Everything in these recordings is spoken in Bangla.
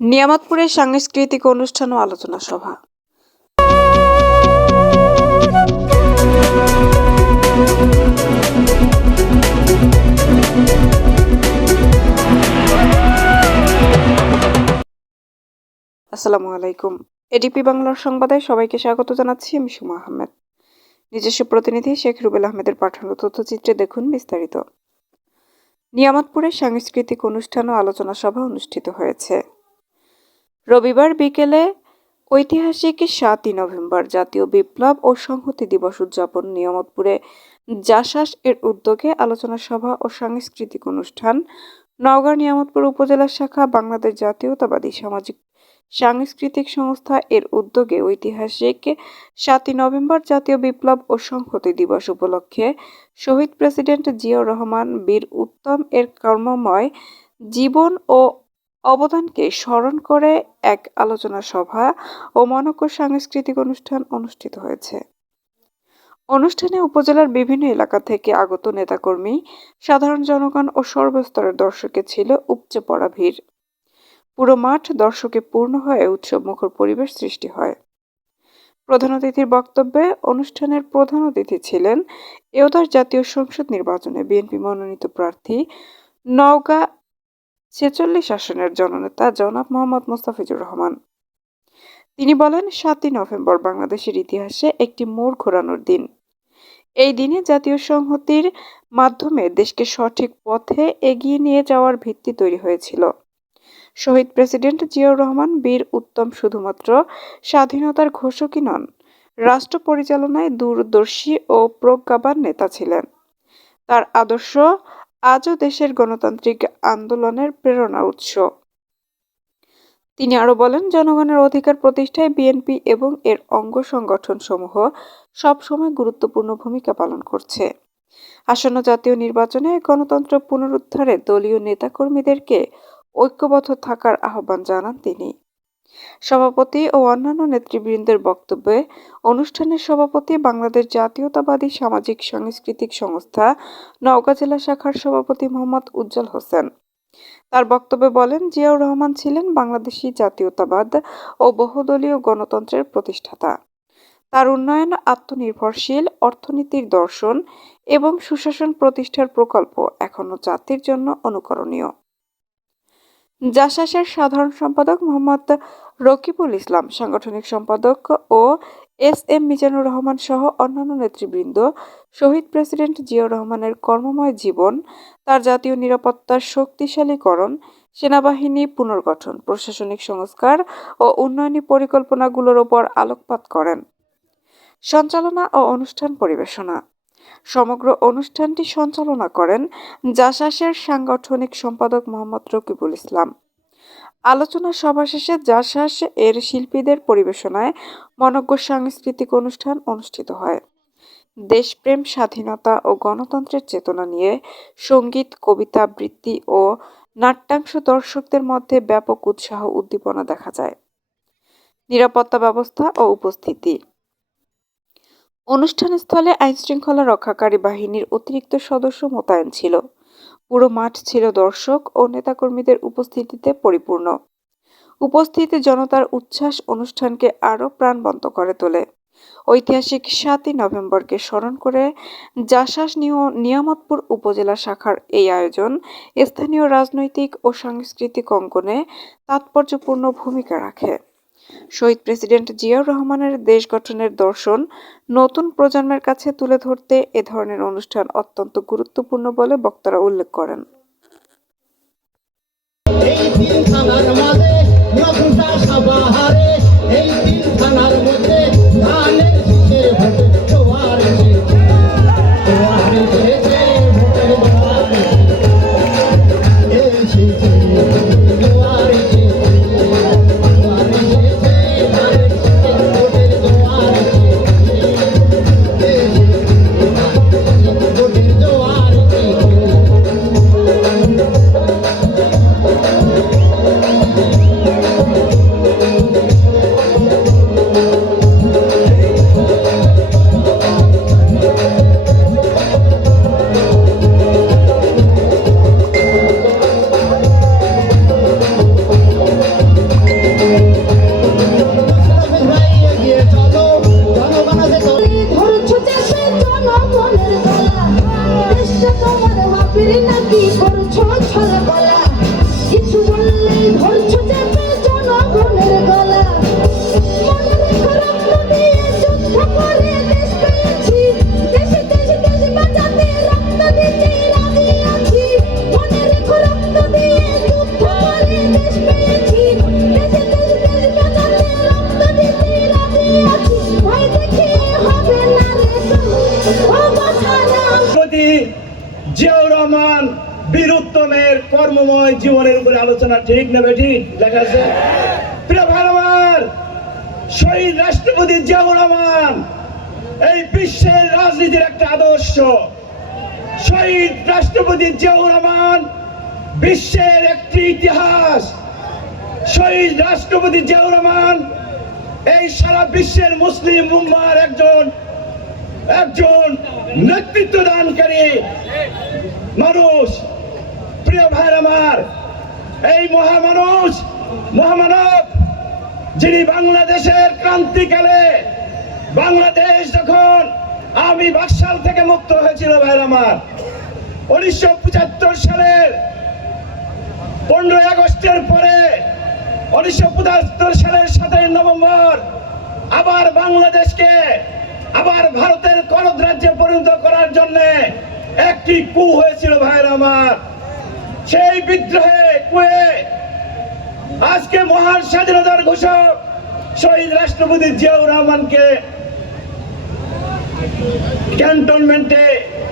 নিয়ামতপুরের সাংস্কৃতিক অনুষ্ঠান ও আলোচনা সভা। আসসালামু আলাইকুম। এডিপি বাংলার সংবাদে সবাইকে স্বাগত জানাচ্ছি, আমি সুমা আহমেদ। নিজস্ব প্রতিনিধি শেখ রুবেল আহমেদের পাঠানো তথ্যচিত্রে দেখুন বিস্তারিত। নিয়ামতপুরে সাংস্কৃতিক অনুষ্ঠান ও আলোচনা সভা অনুষ্ঠিত হয়েছে। রবিবার বিকেলে ঐতিহাসিক সাতই নভেম্বর জাতীয় বিপ্লব ও সংহতি দিবস উদযাপন নিয়ামতপুরে জাসাস এর উদ্যোগে আলোচনা সভা ও সাংস্কৃতিক অনুষ্ঠান নওগাঁ নিয়ামতপুর উপজেলা শাখা বাংলাদেশ জাতীয়তাবাদী সামাজিক সাংস্কৃতিক সংস্থা এর উদ্যোগে ঐতিহাসিক সাতই নভেম্বর জাতীয় বিপ্লব ও সংহতি দিবস উপলক্ষে শহীদ প্রেসিডেন্ট জিয়াউর রহমান, বীর উত্তম এর কর্মময় জীবন ও অবদানকে স্মরণ করে এক আলোচনা সভা ও মনজ্ঞ সাংস্কৃতিক অনুষ্ঠান অনুষ্ঠিত হয়েছে। অনুষ্ঠানে উপজেলার বিভিন্ন এলাকা থেকে আগত নেতাকর্মী, সাধারণ জনগণ ও সর্বস্তরের দর্শকে ছিল উপচে পড়া ভিড়। পুরো মাঠ দর্শকে পূর্ণ হয়ে উৎসব মুখর পরিবেশ সৃষ্টি হয়। প্রধান অতিথির বক্তব্যে অনুষ্ঠানের প্রধান অতিথি ছিলেন এওদার জাতীয় সংসদ নির্বাচনে বিএনপি মনোনীত প্রার্থী নওগাঁ ছেচল্লিশ আসনের জননেতা জনাব মোহাম্মদ মোস্তাফিজুর রহমান। তিনি বলেন, সাতই নভেম্বর বাংলাদেশের ইতিহাসে একটি মোড় ঘোরানোর দিন। এই দিনে জাতীয় সংহতির মাধ্যমে দেশকে সঠিক পথে এগিয়ে নিয়ে যাওয়ার ভিত্তি তৈরি হয়েছিল। শহীদ প্রেসিডেন্ট জিয়াউর রহমান বীর উত্তম শুধুমাত্র স্বাধীনতার ঘোষকই নন, রাষ্ট্র পরিচালনায় দূরদর্শী ও প্রজ্ঞাবান নেতা ছিলেন। তার আদর্শ আজও দেশের গণতান্ত্রিক আন্দোলনের প্রেরণা উৎস। তিনি আরও বলেন, জনগণের অধিকার প্রতিষ্ঠায় বিএনপি এবং এর অঙ্গ সংগঠন সমূহ সবসময় গুরুত্বপূর্ণ ভূমিকা পালন করছে। আসন্ন জাতীয় নির্বাচনে গণতন্ত্র পুনরুদ্ধারে দলীয় নেতাকর্মীদেরকে ঐক্যবদ্ধ থাকার আহ্বান জানান তিনি। সভাপতি ও অন্যান্য নেতৃবৃন্দের বক্তব্যে অনুষ্ঠানের সভাপতি বাংলাদেশ জাতীয়তাবাদী সামাজিক সাংস্কৃতিক সংস্থা নওগাঁ জেলা শাখার সভাপতি মোহাম্মদ উজ্জ্বল হোসেন। তার বক্তব্যে বলেন, জিয়াউর রহমান ছিলেন বাংলাদেশি জাতীয়তাবাদ ও বহুদলীয় গণতন্ত্রের প্রতিষ্ঠাতা। তার উন্নয়ন, আত্মনির্ভরশীল, অর্থনীতির দর্শন এবং সুশাসন প্রতিষ্ঠার প্রকল্প এখনও জাতির জন্য অনুকরণীয়। জাসাসের সাধারণ সম্পাদক মোহাম্মদ রকিবুল ইসলাম, সাংগঠনিক সম্পাদক ও এস এম মিজানুর রহমান সহ অন্যান্য নেতৃবৃন্দ, শহীদ প্রেসিডেন্ট জিয়াউর রহমানের কর্মময় জীবন, তার জাতীয় নিরাপত্তার শক্তিশালীকরণ, সেনাবাহিনী পুনর্গঠন, প্রশাসনিক সংস্কার ও উন্নয়নী পরিকল্পনাগুলোর ওপর আলোকপাত করেন। সঞ্চালনা ও অনুষ্ঠান পরিবেশনা সমগ্র অনুষ্ঠানটি সঞ্চালনা করেন জাসাসের সাংগঠনিক সম্পাদক মোহাম্মদ রকিবুল ইসলাম। আলোচনা সভা শেষে জাসাস এর শিল্পীদের পরিবেশনায় মনজ্ঞ সাংস্কৃতিক অনুষ্ঠান অনুষ্ঠিত হয়। দেশপ্রেম, স্বাধীনতা ও গণতন্ত্রের চেতনা নিয়ে সংগীত, কবিতা, বৃত্তি ও নাট্যাংশ দর্শকদের মধ্যে ব্যাপক উৎসাহ উদ্দীপনা দেখা যায়। নিরাপত্তা ব্যবস্থা ও উপস্থিতি অনুষ্ঠানস্থলে আইনশৃঙ্খলা রক্ষাকারী বাহিনীর অতিরিক্ত সদস্য মোতায়েন ছিল। পুরো মাঠ ছিল দর্শক ও নেতাকর্মীদের উপস্থিতিতে পরিপূর্ণ। উপস্থিত জনতার উচ্ছ্বাস অনুষ্ঠানকে আরও প্রাণবন্ত করে তোলে। ঐতিহাসিক সাতই নভেম্বরকে স্মরণ করে জাসাস নিয়ামতপুর উপজেলা শাখার এই আয়োজন স্থানীয় রাজনৈতিক ও সাংস্কৃতিক অঙ্গনে তাৎপর্যপূর্ণ ভূমিকা রাখে। শহীদ প্রেসিডেন্ট জিয়াউর রহমানের দেশ গঠনের দর্শন নতুন প্রজন্মের কাছে তুলে ধরতে এ ধরনের অনুষ্ঠান অত্যন্ত গুরুত্বপূর্ণ বলে বক্তারা উল্লেখ করেন। এই দিন কর্মময় জীবনের উপরে আলোচনা ঠিক না বেঠিক লেখা আছে প্রিয় আমার, শহীদ রাষ্ট্রপতি জিয়াউর রহমান, এই বিশ্বের রাজনীতির একটা আদর্শ। শহীদ রাষ্ট্রপতি জিয়াউর রহমান বিশ্বের একটি ইতিহাস। শহীদ রাষ্ট্রপতি জিয়াউর রহমান এই সারা বিশ্বের মুসলিম উম্মার একজন একজন নেতৃত্ব দানকারী মানুষ, প্রিয় ভাই আমার, এই মহামানুষ, মহামানব, যিনি বাংলাদেশের ক্রান্তিকালে বাংলাদেশ যখন আমি বাকশাল থেকে মুক্ত হয়েছিল ভাই আমার, উনিশশো পঁচাত্তর সালের পনেরোই আগস্টের পরে, উনিশশো পঁচাত্তর সালের সাতই নভেম্বর, আবার বাংলাদেশকে, আবার ভারতের করদ রাজ্যে পরিণত করার জন্য একটি কু হয়েছিল ভাইয়ের আমার। সেই বিদ্রোহে কুয়ে আজকে মহান স্বাধীনতার ঘোষক শহীদ রাষ্ট্রপতি জিয়াউর রহমানকে ক্যান্টনমেন্টে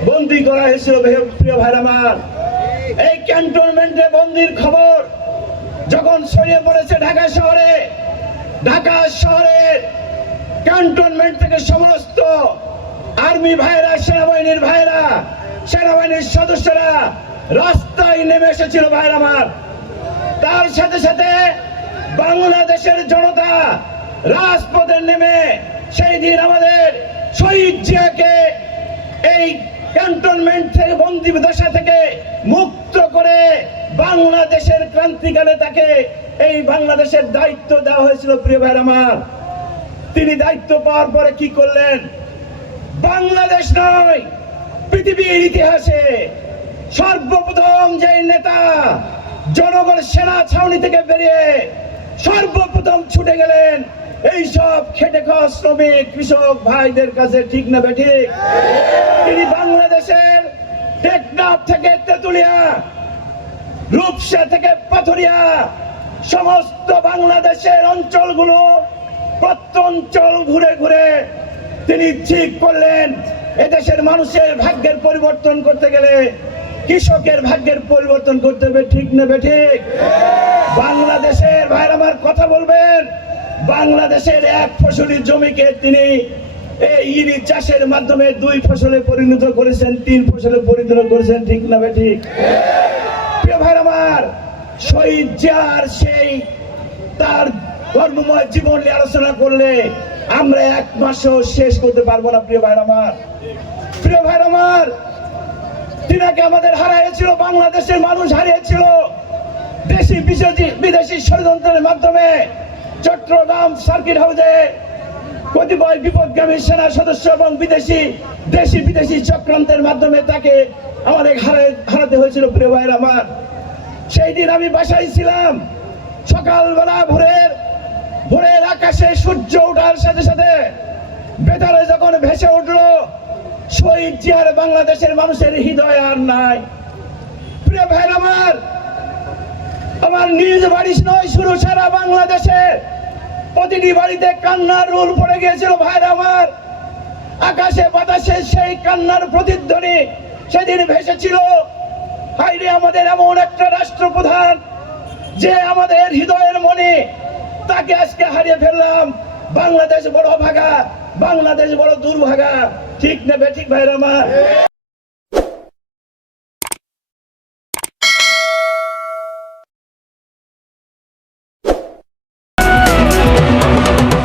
বন্দি করা হয়েছিল প্রিয় ভাই আমার। এই ক্যান্টনমেন্টে বন্দির খবর যখন ছড়িয়ে পড়েছে ঢাকা শহরে, ঢাকা শহরের ক্যান্টনমেন্ট থেকে সমস্ত আর্মি ভাইরা সেনাবাহিনীর ভাইরা সেনাবাহিনীর সদস্যরা রাস্তায় নেমে এসেছিল ভাইরা আমার। তার সাথে সাথে বাংলাদেশের জনতা রাজপথে নেমে সেই দিন আমাদের শহীদ জিয়াকে এই ক্যান্টনমেন্ট থেকে বন্দি দশা থেকে মুক্ত করে বাংলাদেশের ক্রান্তিকালে তাকে এই বাংলাদেশের দায়িত্ব দেওয়া হয়েছিল, প্রিয় ভাইয়ের আমার। তিনি দায়িত্ব পাওয়ার পরে কি করলেন? বাংলাদেশ নয় পৃথিবীর ইতিহাসে সর্বপ্রথম যে নেতা জনগণ সেনা ছাউনি থেকে বেরিয়ে সর্বপ্রথম ছুটে গেলেন, এই সব খেটে খাওয়া শ্রমিক, কৃষক ভাইদের কাছে ঠিক না বেঠিক তিনি বাংলাদেশের থেকে তেতুলিয়া, রূপসা থেকে পাথরিয়া, সমস্ত বাংলাদেশের অঞ্চলগুলো প্রত্যঞ্চল ঘুরে ঘুরে তিনি ঠিক করলেন। এদেশের মানুষের ভাগ্যের পরিবর্তন করতে গেলে কৃষকের ভাগ্যের পরিবর্তন করতে হবে, ঠিক নেবে ঠিক? বাংলাদেশের ভাইয়ের আমার কথা বলবেন, বাংলাদেশের এক ফসলি জমিকে তিনি ইরি চাষের মাধ্যমে দুই ফসলে পরিণত করেছেন, তিন ফসলে পরিণত করেছেন, ঠিক না বে ঠিক? আমার, শহীদ জিয়ার সেই তার কর্মময় জীবন নিয়ে আলোচনা করলে আমরা এক মাসও শেষ করতে পারব না, প্রিয় ভাই আমার। প্রিয় ভাই আমার, তিনাকে আমাদের হারিয়েছিল বাংলাদেশের মানুষ হারিয়েছিল। দেশি বিদেশি ষড়যন্ত্রের মাধ্যমে চট্টগ্রাম সার্কিট হাউসে কতিপয় বিপদগামী সেনা সদস্য এবং বিদেশি, দেশি বিদেশি চক্রান্তের মাধ্যমে তাকে আমাদের হারাতে হয়েছিল, প্রিয় ভাইয়ের আমার। সেই দিন আমি বাসায় ছিলাম, সকালবেলা ভোরের ভোরের আকাশে সূর্য ওঠার সাথে সাথে বেতারে যখন ভেসে উঠল, শহীদ জিয়ার বাংলাদেশের মানুষের হৃদয় আর নাই। প্রিয় ভাইয়ের আমার আমার নিজ বাড়ি নয়, শুরু সারা বাংলাদেশে প্রতিটি বাড়িতে কান্নার রোল পড়ে গিয়েছিল ভাইরা আমার। আকাশে বাতাসে সেই কান্নার প্রতিধ্বনি সেদিন ভেসেছিল। হাইরে আমাদের এমন একটা রাষ্ট্রপ্রধান যে আমাদের হৃদয়ের আজকে হারিয়ে ফেললাম। বাংলাদেশ বড় ভাগা বাংলাদেশ বড় দুর্ভাগা। ঠিক না বেঠিক ভাইরামা